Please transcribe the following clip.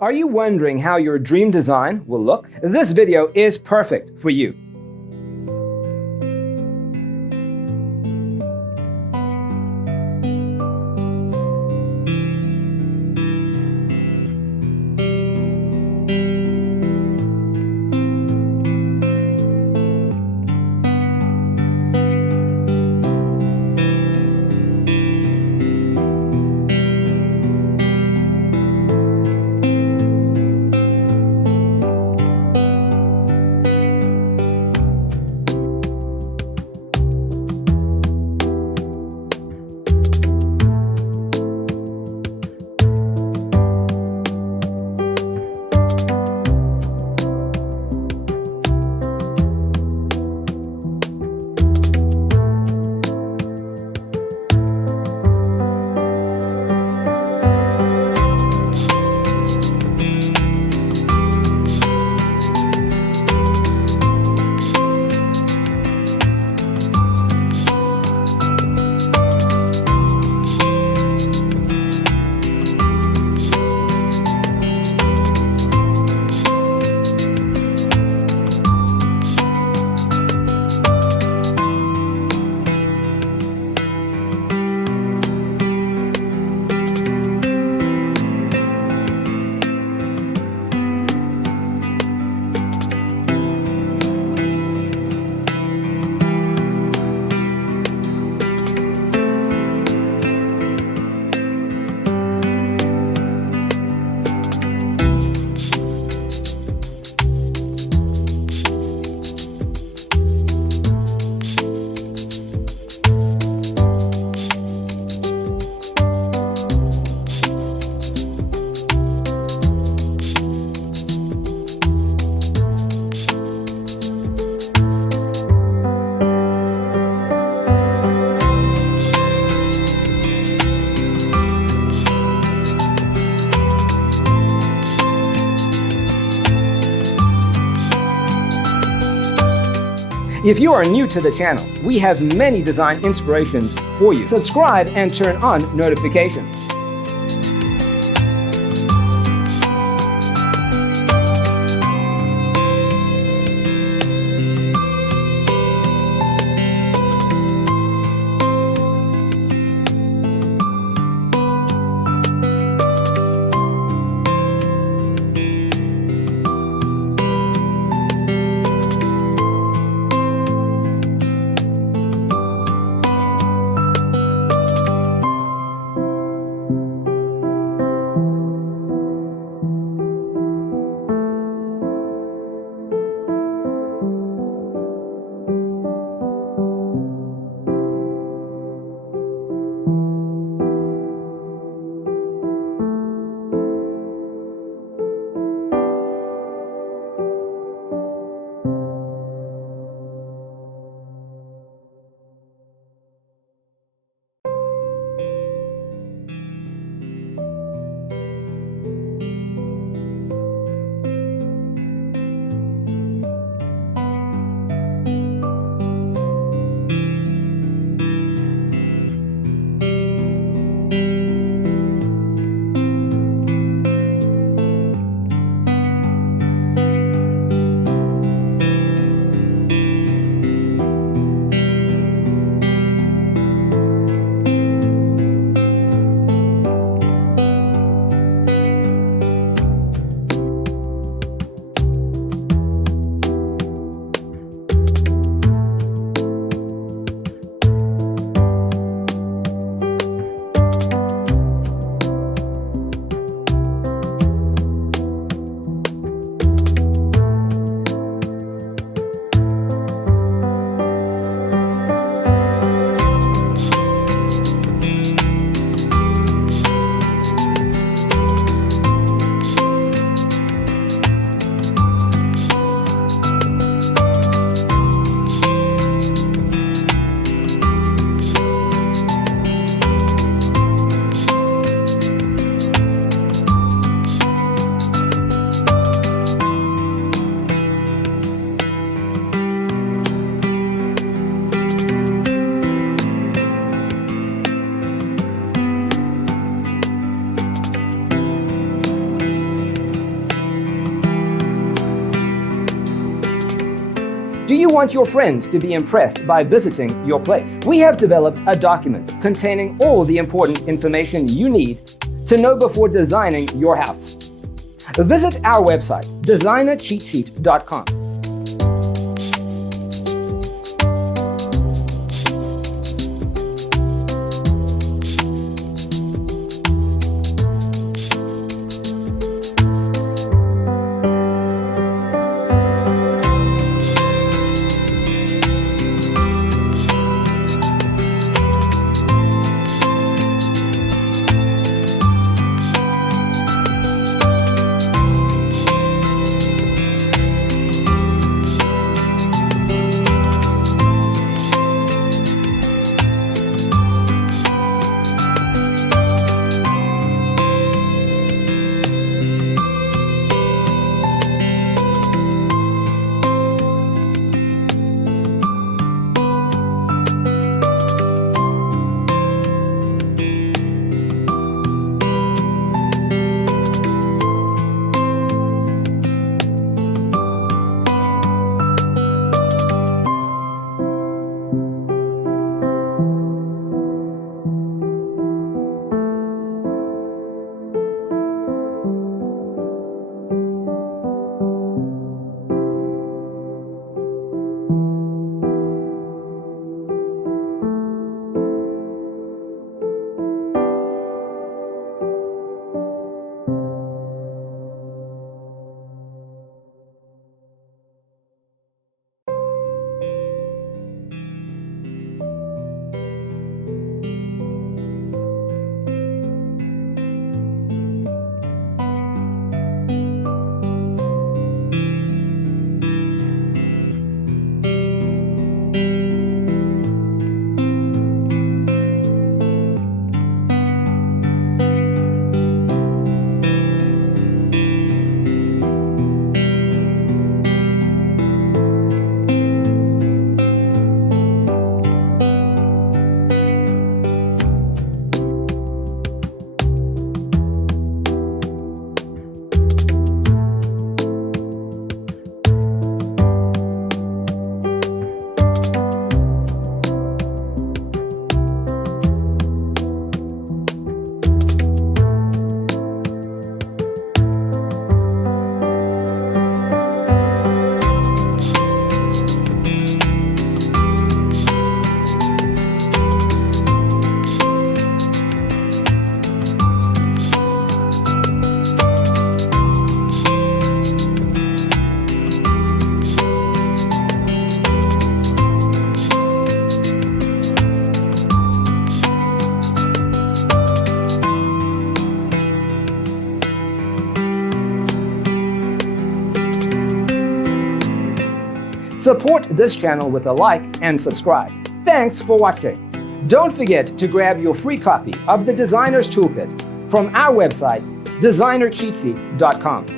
Are you wondering how your dream design will look? This video is perfect for you. If you are new to the channel, we have many design inspirations for you. Subscribe and turn on notifications. Do you want your friends to be impressed by visiting your place? We have developed a document containing all the important information you need to know before designing your house. Visit our website, designercheatsheet.com. Support this channel with a like and subscribe. Thanks for watching. Don't forget to grab your free copy of the Designer's Toolkit from our website, designercheatsheet.com.